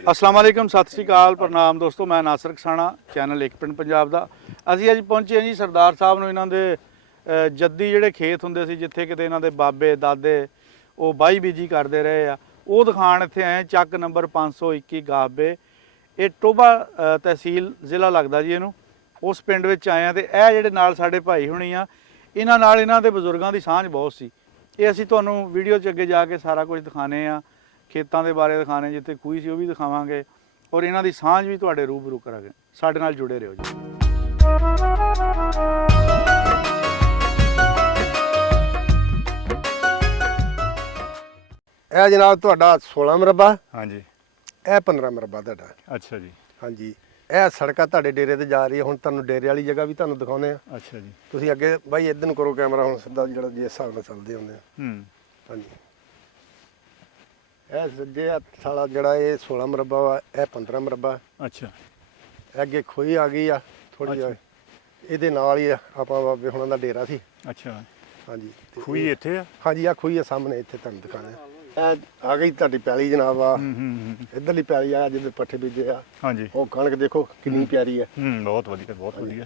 अस्सलाम वालेकुम, सत श्री अकाल, प्रणाम दोस्तों। मैं नासर खसाना, चैनल एक पिंड पंजाब ਦਾ। ਅਸੀਂ ਅੱਜ ਪਹੁੰਚੇ ਹਾਂ ਜੀ ਸਰਦਾਰ ਸਾਹਿਬ ਨੂੰ ਇਹਨਾਂ ਦੇ ਜੱਦੀ ਜਿਹੜੇ ਖੇਤ ਹੁੰਦੇ ਸੀ ਜਿੱਥੇ ਕਿਤੇ ਇਹਨਾਂ ਦੇ ਬਾਬੇ ਦਾਦੇ ਉਹ ਬਾਈ ਬੀਜੀ ਕਰਦੇ ਰਹੇ ਆ, ਉਹ ਦਿਖਾਣ ਇੱਥੇ ਆਏ। ਚੱਕ ਨੰਬਰ 521 ਗਾਬੇ, ਇਹ ਟੋਭਾ ਤਹਿਸੀਲ ਜ਼ਿਲ੍ਹਾ ਲੱਗਦਾ ਜੀ ਇਹਨੂੰ। ਉਸ ਪਿੰਡ ਵਿੱਚ ਆਏ ਆ ਤੇ ਇਹ ਜਿਹੜੇ ਨਾਲ ਸਾਡੇ ਭਾਈ ਹੁਣੀ ਆ, ਇਹਨਾਂ ਨਾਲ ਇਹਨਾਂ ਦੇ ਬਜ਼ੁਰਗਾਂ ਦੀ ਸਾਂਝ ਬਹੁਤ ਸੀ। ਇਹ ਅਸੀਂ ਤੁਹਾਨੂੰ ਵੀਡੀਓ 'ਚ ਅੱਗੇ ਜਾ ਕੇ ਸਾਰਾ ਕੁਝ ਦਿਖਾਣੇ ਆ, ਖੇਤਾਂ ਦੇ ਬਾਰੇ ਦਿਖਾਣੇ, ਜਿੱਥੇ ਖੂਹੀ ਸੀ ਉਹ ਵੀ ਦਿਖਾਵਾਂਗੇ ਔਰ ਇਹਨਾਂ ਦੀ ਸਾਂਝ ਵੀ ਤੁਹਾਡੇ ਰੂਬਰੂ ਕਰਾਂਗੇ। ਸਾਡੇ ਨਾਲ ਜੁੜੇ ਰਹੋ ਜੀ। ਇਹ ਜਨਾਬ ਤੁਹਾਡਾ 16 ਮਰਬਾ, ਹਾਂਜੀ, ਇਹ 15 ਮਰਬਾ ਤੁਹਾਡਾ। ਅੱਛਾ ਜੀ, ਹਾਂਜੀ, ਇਹ ਸੜਕਾਂ ਤੁਹਾਡੇ ਡੇਰੇ ਤੇ ਜਾ ਰਹੀ ਹੈ। ਹੁਣ ਤੁਹਾਨੂੰ ਡੇਰੇ ਵਾਲੀ ਜਗ੍ਹਾ ਵੀ ਤੁਹਾਨੂੰ ਦਿਖਾਉਂਦੇ ਆ। ਅੱਛਾ ਜੀ, ਤੁਸੀਂ ਅੱਗੇ ਬਾਈ ਇੱਧਰ ਨੂੰ ਕਰੋ ਕੈਮਰਾ, ਹੁਣ ਸਿੱਧਾ ਜਿਹੜਾ ਜਿਸ ਹਿਸਾਬ ਨਾਲ ਚੱਲਦੇ ਹੁੰਦੇ ਆ। ਹਾਂਜੀ, ਇਹ ਸੱਜੇ ਹੱਥ ਵਾਲਾ ਜਿਹੜਾ ਇਹ 16 ਮਰਬਾ ਵਾ, ਇਹ 15 ਮਰਬਾ। ਅੱਛਾ, ਅੱਗੇ ਖੂਹੀ ਆ ਗਈ ਆ ਥੋੜੀ ਜਿਹੀ, ਇਹਦੇ ਨਾਲ ਹੀ ਆਪਾਂ ਬਾਬੇ ਹੁਣਾਂ ਦਾ ਡੇਰਾ ਸੀ। ਅੱਛਾ, ਹਾਂਜੀ, ਖੂਹੀ ਇੱਥੇ ਆ। ਹਾਂਜੀ, ਆ ਖੂਹੀ ਆ ਸਾਹਮਣੇ, ਇੱਥੇ ਤੁਹਾਨੂੰ ਦਿਖਾਣੇ। ਇਹ ਆ ਗਈ ਤੁਹਾਡੀ ਪੈਲੀ ਜਨਾਬ ਆ। ਇੱਧਰਲੀ ਪੈਲੀ ਆ ਜਿਹਦੇ ਪੱਠੇ ਬੀਜੇ ਆ। ਹਾਂਜੀ, ਉਹ ਕਣਕ ਦੇਖੋ ਕਿੰਨੀ ਪਿਆਰੀ ਹੈ। ਬਹੁਤ ਵਧੀਆ, ਬਹੁਤ ਵਧੀਆ,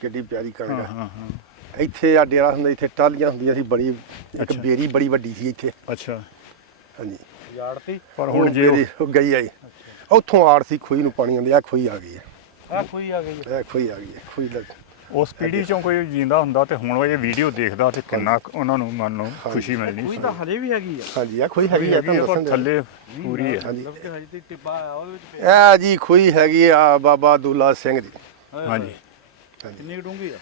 ਕਿੱਡੀ ਪਿਆਰੀ ਕਣਕ ਹਾਂ ਆ। ਹਾਂ। ਇੱਥੇ ਆ ਡੇਰਾ ਹੁੰਦਾ, ਇੱਥੇ ਟਾਹਲੀਆਂ ਹੁੰਦੀਆਂ ਸੀ, ਬੜੀ ਇੱਕ ਬੇਰੀ ਬੜੀ ਵੱਡੀ ਸੀ ਇੱਥੇ। ਅੱਛਾ, ਹਾਂਜੀ, ਯਾੜਤੀ। ਪਰ ਹੁਣ ਜੇ ਉਹ ਗਈ ਆਈ, ਉੱਥੋਂ ਆੜ ਸੀ ਖੂਹੀ ਨੂੰ ਪਾਣੀ ਆਉਂਦੇ। ਆ ਖੂਹੀ ਆ ਗਈ ਹੈ, ਆ ਖੂਹੀ ਆ ਗਈ, ਇਹ ਖੂਹੀ ਆ ਗਈ ਹੈ। ਖੂਹੀ ਦਾ ਉਸ ਪੀੜ੍ਹੀ ਚੋਂ ਕੋਈ ਜਿੰਦਾ ਹੁੰਦਾ ਤੇ ਹੁਣ ਉਹ ਇਹ ਵੀਡੀਓ ਦੇਖਦਾ ਤੇ ਕਿੰਨਾ ਉਹਨਾਂ ਨੂੰ ਮਨ ਨੂੰ ਖੁਸ਼ੀ ਮਿਲਣੀ। ਖੂਹੀ ਤਾਂ ਹਜੇ ਵੀ ਹੈਗੀ ਆ। ਹਾਂਜੀ, ਆ ਖੂਹੀ ਹੈਗੀ ਆ, ਤੁਹਾਨੂੰ ਦੱਸਣ ਦੇ ਥੱਲੇ ਪੂਰੀ ਹੈ। ਹਾਂਜੀ, ਹਜੇ ਤੇ ਟਿੱਬਾ ਆ ਉਹਦੇ ਵਿੱਚ। ਇਹ ਜੀ ਖੂਹੀ ਹੈਗੀ ਆ ਬਾਬਾ ਦੁੱਲਾ ਸਿੰਘ ਦੀ। ਹਾਂਜੀ, ਕਿੰਨੀ ਡੂੰਘੀ ਆ?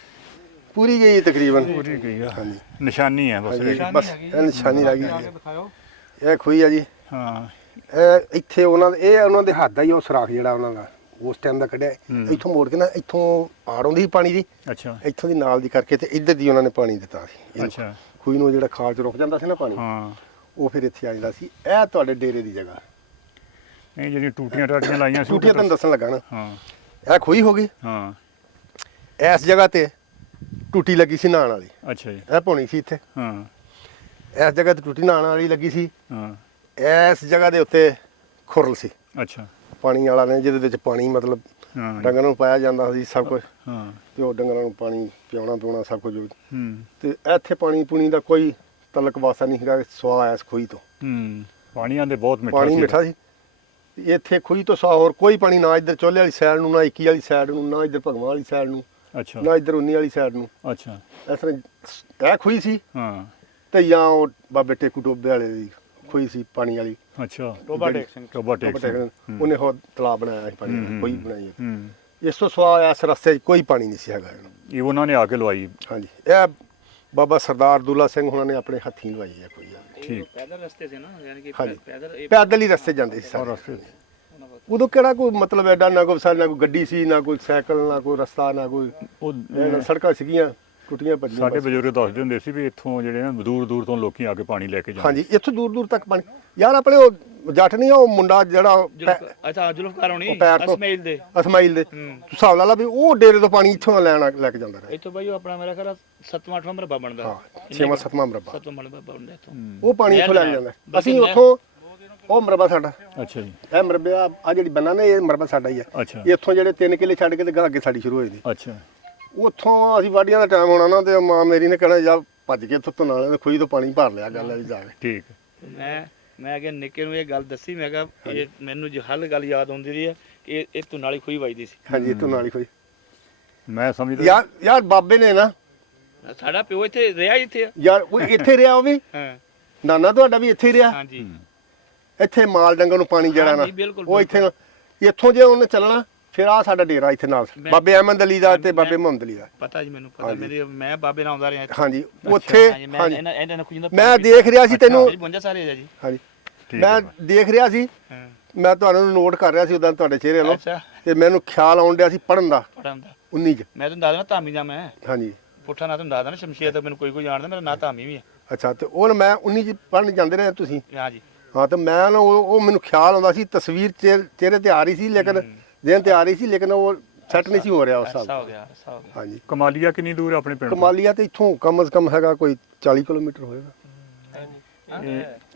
ਪੂਰੀ ਗਈ ਤਕਰੀਬਨ, ਪੂਰੀ ਗਈ ਆ। ਹਾਂਜੀ, ਨਿਸ਼ਾਨੀ ਹੈ ਬਸ। ਬਸ ਇਹ ਨਿਸ਼ਾਨੀ ਰਹਿ ਗਈ। ਦਿਖਾਓ। ਇਹ ਖੂਹੀ ਆ ਜੀ। ਹਾਂ, ਇਹ ਇੱਥੇ ਉਹਨਾਂ ਦੇ, ਇਹ ਉਹਨਾਂ ਦੇ ਹੱਥ ਦਾ ਹੀ ਉਹ ਸੁਰਾਖ ਜਿਹੜਾ ਉਹਨਾਂ ਦਾ ਉਸ ਟਾਈਮ ਦਾ ਕੱਢਿਆ। ਇੱਥੋਂ ਮੋੜ ਕੇ ਨਾ, ਇੱਥੋਂ ਆੜ ਆਉਂਦੀ ਸੀ ਪਾਣੀ ਦੀ, ਅੱਛਾ, ਇੱਥੋਂ ਦੀ ਨਾਲ ਦੀ ਕਰਕੇ ਤੇ ਇੱਧਰ ਦੀ ਉਹਨਾਂ ਨੇ ਪਾਣੀ ਦਿੱਤਾ ਸੀ। ਅੱਛਾ, ਖੂਹੀ ਨੂੰ ਜਿਹੜਾ ਖਾਲ ਚ ਰੁਕ ਜਾਂਦਾ ਸੀ ਨਾ ਪਾਣੀ, ਹਾਂ, ਉਹ ਫਿਰ ਇੱਥੇ ਆ ਜਾਂਦਾ ਸੀ। ਇਹ ਤੁਹਾਡੇ ਡੇਰੇ ਦੀ ਜਗ੍ਹਾ। ਨਹੀਂ ਜਿਹੜੀਆਂ ਟੂਟੀਆਂ ਟਾਟੀਆਂ ਲਾਈਆਂ ਸੀ ਟੂਟੀਆਂ ਤੁਹਾਨੂੰ ਦੱਸਣ ਲੱਗਾ ਨਾ। ਹਾਂ ਇਹ ਖੂਹੀ ਹੋ ਗਈ। ਹਾਂ, ਇਸ ਜਗ੍ਹਾ ਤੇ ਟੂਟੀ ਲੱਗੀ ਸੀ ਨਹਾਉਣ ਵਾਲੀ। ਅੱਛਾ ਜੀ, ਇਹ ਪੌਣੀ ਸੀ ਇੱਥੇ। ਹਾਂ ਇਸ ਜਗ੍ਹਾ ਤੇ ਟੂਟੀ ਨਹਾਉਣ ਵਾਲੀ ਲੱਗੀ ਸੀ। ਹਾਂ, ਇਸ ਜਗ੍ਹਾ ਦੇ ਉੱਤੇ ਖੁਰਲ ਸੀ ਅੱਛਾ, ਪਾਣੀ ਵਾਲਾ ਨੇ, ਜਿਹਦੇ ਵਿੱਚ ਪਾਣੀ ਮਤਲਬ ਹਾਂ, ਡੰਗਰਾਂ ਨੂੰ ਪਾਇਆ ਜਾਂਦਾ ਸੀ ਸਭ ਕੁਝ। ਹਾਂ, ਤੇ ਉਹ ਡੰਗਰਾਂ ਨੂੰ ਪਾਣੀ ਪਿਆਉਣਾ ਸਭ ਕੁਝ। ਹੂੰ, ਤੇ ਇੱਥੇ ਪਾਣੀ ਪੂਣੀ ਦਾ ਕੋਈ ਤਲਕ ਵਾਸਾ ਨਹੀਂ ਹੈਗਾ। ਸਵਾਹ ਆਇਆ ਇਸ ਖੂਹੀ ਤੋਂ। ਪਾਣੀਆਂ ਦੇ ਬਹੁਤ ਮਿੱਠਾ ਪਾਣੀ ਮਿੱਠਾ ਸੀ। ਇੱਥੇ ਖੂਹੀ ਤੋਂ ਸਵਾ ਹੋਰ ਕੋਈ ਪਾਣੀ ਨਾ ਇੱਧਰ ਚੋਲੇ ਵਾਲੀ ਸਾਈਡ ਨੂੰ, ਨਾ 21 ਵਾਲੀ ਸਾਈਡ ਨੂੰ, ਨਾ ਇੱਧਰ ਭਗਵਾਨ ਵਾਲੀ ਸਾਈਡ ਨੂੰ, ਅੱਛਾ, ਨਾ ਇੱਧਰ 19 ਵਾਲੀ ਸਾਈਡ ਨੂੰ। ਅੱਛਾ, ਇਸ ਤਰ੍ਹਾਂ ਇਹ ਖੂਹੀ ਸੀ। ਹਾਂ, ਤੇ ਜਾਂ ਉਹ ਬਾਬੇ ਟੇਕੂ ਟੋਬੇ ਵਾਲੇ ਦੀ ਖੂਹੀ ਸੀ ਪਾਣੀ ਵਾਲੀ। ਅੱਛਾ, ਟੋਬਾ ਟੇਕ ਸਿੰਘ, ਉਹਨੇ ਹੋਰ ਤਲਾਬ ਬਣਾਇਆ ਸੀ, ਪਾਣੀ ਦਾ ਕੋਈ ਬਣਾਈ ਹੈ। ਇਸ ਤੋਂ ਸਵਾ ਇਸ ਰਸਤੇ 'ਚ ਕੋਈ ਪਾਣੀ ਨਹੀਂ ਸੀ ਹੈਗਾ। ਇਹ ਉਹਨਾਂ ਨੇ ਆ ਕੇ ਲਵਾਈ। ਹਾਂਜੀ, ਇਹ ਬਾਬਾ ਸਰਦਾਰ ਦੁੱਲਾ ਸਿੰਘ ਉਹਨਾਂ ਨੇ ਆਪਣੇ ਹੱਥੀਂ ਲਵਾਈ ਹੈ ਕੋਈ। ਠੀਕ, ਪੈਦਲ ਰਸਤੇ ਸੀ ਨਾ, ਯਾਨੀ ਕਿ ਹਾਂਜੀ, ਪੈਦਲ ਪੈਦਲ ਹੀ ਰਸਤੇ ਜਾਂਦੇ ਸੀ ਸਾਰੇ। ਰਸਤੇ ਉਦੋਂ ਕਿਹੜਾ ਕੋਈ ਮਤਲਬ ਐਡਾ ਨਾ ਕੋਈ ਨਾ ਕੋਈ ਗੱਡੀ ਸੀ, ਨਾ ਕੋਈ ਸਾਈਕਲ, ਨਾ ਕੋਈ ਰਸਤਾ, ਨਾ ਕੋਈ ਉਹ ਸੜਕਾਂ ਸੀਗੀਆਂ ਟੁੱਟੀਆਂ ਭੱਜੀਆਂ। ਸਾਡੇ ਬਜ਼ੁਰਗ ਦੱਸਦੇ ਹੁੰਦੇ ਸੀ ਵੀ ਇੱਥੋਂ ਜਿਹੜੇ ਨਾ ਦੂਰ ਦੂਰ ਤੋਂ ਲੋਕੀ ਆ ਕੇ ਪਾਣੀ ਲੈ ਕੇ ਜਾਂਦੇ। ਹਾਂਜੀ, ਇੱਥੋਂ ਦੂਰ ਦੂਰ ਤੱਕ ਪਾਣੀ। ਯਾਰ ਆਪਣੇ ਉਹ ਜੱਟ ਨਹੀਂ ਆ, ਉਹ ਮੁੰਡਾ ਜਿਹੜਾ ਅੱਛਾ ਜ਼ੁਲਫਕਾਰ ਹੋਣੀ ਪੈਰ ਤੋਂ ਅਸਮਾਈਲ ਦੇ ਹਿਸਾਬ ਲਾ ਲਾ ਵੀ ਉਹ ਡੇਰੇ ਤੋਂ ਪਾਣੀ ਇੱਥੋਂ ਲੈ ਕੇ ਜਾਂਦਾ ਰਿਹਾ। ਇੱਥੋਂ ਬਾਈ ਉਹ ਆਪਣਾ ਮੇਰਾ ਖਰਾ 7ਵਾਂ 8ਵਾਂ ਮਰਬਾ ਬਣਦਾ। ਹਾਂ, 6ਵਾਂ 7ਵਾਂ ਮਰਬਾ 7ਵਾਂ ਮਰਬਾ ਬਣਦਾ ਇੱਥੋਂ। ਉਹ ਪਾਣੀ ਇੱਥੋਂ ਲੈ ਕੇ ਜਾਂਦਾ। ਅਸੀਂ ਉੱਥੋਂ, ਉਹ ਮਰਬਾ ਸਾਡਾ। ਅੱਛਾ ਜੀ, ਇਹ ਮਰਬੇ ਆ ਜਿਹੜੀ ਬੰਨਾ ਨੇ, ਇਹ ਮਰਬਾ ਸਾਡਾ ਹੀ ਆ। ਅੱਛਾ, ਇੱਥੋਂ ਜਿਹੜੇ 3 ਕਿੱਲੇ ਛੱਡ ਕੇ ਤੇ ਅੱਗੇ ਸਾਡੀ ਸ਼ੁਰੂ ਹੋਈ ਦੀ। ਅੱਛਾ, ਉੱਥੋਂ ਅਸੀਂ ਵਾਢੀਆਂ ਦਾ ਟਾਈਮ ਹੋਣਾ ਨਾ, ਤੇ ਮਾਂ ਮੇਰੀ ਨੇ ਕਹਿਣਾ ਜਾ ਭੱਜ ਕੇ ਇੱਥੋਂ ਨਾਲੇ ਤੇ ਖੂਹੀ ਤੋਂ ਪਾਣੀ ਭਰ ਲਿਆ ਗੱਲ ਵਾਲੀ ਜਾ ਕੇ। ਠੀਕ। ਮੈਂ ਅੱਗੇ ਨਿੱਕੇ ਨੂੰ ਇਹ ਗੱਲ ਦੱਸੀ, ਮੈਂ ਕਿਹਾ ਇਹ ਮੈਨੂੰ ਜੋ ਹੱਲ ਗੱਲ ਯਾਦ ਆਉਂਦੀ ਰਹੀ ਹੈ ਕਿ ਇਹ ਤੋਂ ਨਾਲੀ ਖੂਹੀ ਵੱਜਦੀ ਸੀ। ਹਾਂਜੀ, ਇੱਥੋਂ ਨਾਲੀ ਖੂਹੀ। ਮੈਂ ਸਮਝਦਾ ਯਾਰ ਬਾਬੇ ਨੇ ਨਾ, ਸਾਡਾ ਪਿਓ ਇੱਥੇ ਰਿਹਾ, ਇੱਥੇ ਆ ਯਾਰ ਉਹ ਇੱਥੇ ਰਿਹਾ, ਉਹ ਵੀ ਹਾਂ, ਨਾਨਾ ਤੁਹਾਡਾ ਵੀ ਇੱਥੇ ਹੀ ਰਿਹਾ। ਹਾਂਜੀ, ਇੱਥੇ ਮਾਲ ਡੰਗਰ ਨੂੰ ਪਾਣੀ ਜਿਹੜਾ ਨਾ, ਹਾਂਜੀ, ਬਿਲਕੁਲ, ਉਹ ਇੱਥੇ ਇੱਥੋਂ ਜੇ ਉਹਨੇ ਚੱਲਣਾ ਫਿਰ ਆ ਸਾਡਾ ਡੇਰਾ ਇੱਥੇ ਨਾਲ, ਬਾਬੇ ਅਹਿਮਦ ਅਲੀ ਦਾ ਤੇ ਬਾਬੇ ਮੁਹੰਮਦ ਅਲੀ ਦਾ। ਪਤਾ ਜੀ, ਮੈਨੂੰ ਪਤਾ, ਮੈਂ ਬਾਬੇ ਨਾਲ ਆਉਂਦਾ ਰਿਹਾ ਇੱਥੇ। ਹਾਂਜੀ, ਉੱਥੇ ਹਾਂਜੀ, ਇਹਨਾਂ ਨੂੰ ਕੁਝ ਮੈਂ ਦੇਖ ਰਿਹਾ ਸੀ ਤੈਨੂੰ। 52 ਸਾਲ ਹੈ ਜੀ। ਹਾਂਜੀ, ਮੈਂ ਦੇਖ ਰਿਹਾ ਸੀ, ਹਾਂ, ਮੈਂ ਤੁਹਾਨੂੰ ਨੋਟ ਕਰ ਰਿਹਾ ਸੀ ਉਦਾਂ ਤੁਹਾਡੇ ਚਿਹਰੇ ਵੱਲੋਂ, ਅੱਛਾ, ਤੇ ਮੈਨੂੰ ਖਿਆਲ ਆਉਣ ਡਿਆ ਸੀ ਪੜਨ ਦਾ। ਪੜਨ ਦਾ 19 ਚ। ਮੈਂ ਤੁਹਾਨੂੰ ਦੱਸ ਦੇਣਾ ਧਾਮੀ ਦਾ ਮੈਂ। ਹਾਂਜੀ, ਪੁੱਠਾ ਨਾ ਤੁਹਾਨੂੰ ਦੱਸ ਦੇਣਾ, ਸ਼ਮਸ਼ੀਰ ਤਾਂ ਮੈਨੂੰ ਕੋਈ ਜਾਣਦਾ, ਮੇਰਾ ਨਾਂ ਧਾਮੀ ਵੀ ਹੈ। ਅੱਛਾ, ਤੇ ਉਹ ਮੈਂ 19 ਚ ਪੜਨ ਜਾਂਦੇ ਰਹੇ ਤੁਸੀਂ। ਹਾਂ ਜੀ, ਹਾਂ, ਤੇ ਮੈਂ ਨਾ ਉਹ ਮੈਨੂੰ ਖਿਆਲ ਆਉਂਦਾ ਸੀ, ਤਸਵੀਰ ਚਿਹਰੇ ਤੇ ਆ ਰਹੀ ਸੀ, ਲੇਕਿਨ ਦਿਨ ਤੇ ਆ ਰਹੀ ਸੀ, ਲੇਕਿਨ ਉਹ ਸੈੱਟ ਨਹੀਂ ਸੀ ਹੋ ਰਿਹਾ ਉਸ ਐਸਾ ਸਾਲ। ਹੋ ਗਿਆ, ਐਸਾ ਹੋ ਗਿਆ। ਹਾਂਜੀ, ਕਮਾਲੀਆ ਕਿੰਨੀ ਦੂਰ ਹੈ ਆਪਣੇ ਪਿੰਡ ਤੋਂ? ਕਮਾਲੀਆ ਤੇ ਇੱਥੋਂ ਕਮ ਸੇ ਕਮ ਹੈਗਾ ਕੋਈ 40 ਕਿਲੋਮੀਟਰ ਹੋਏਗਾ।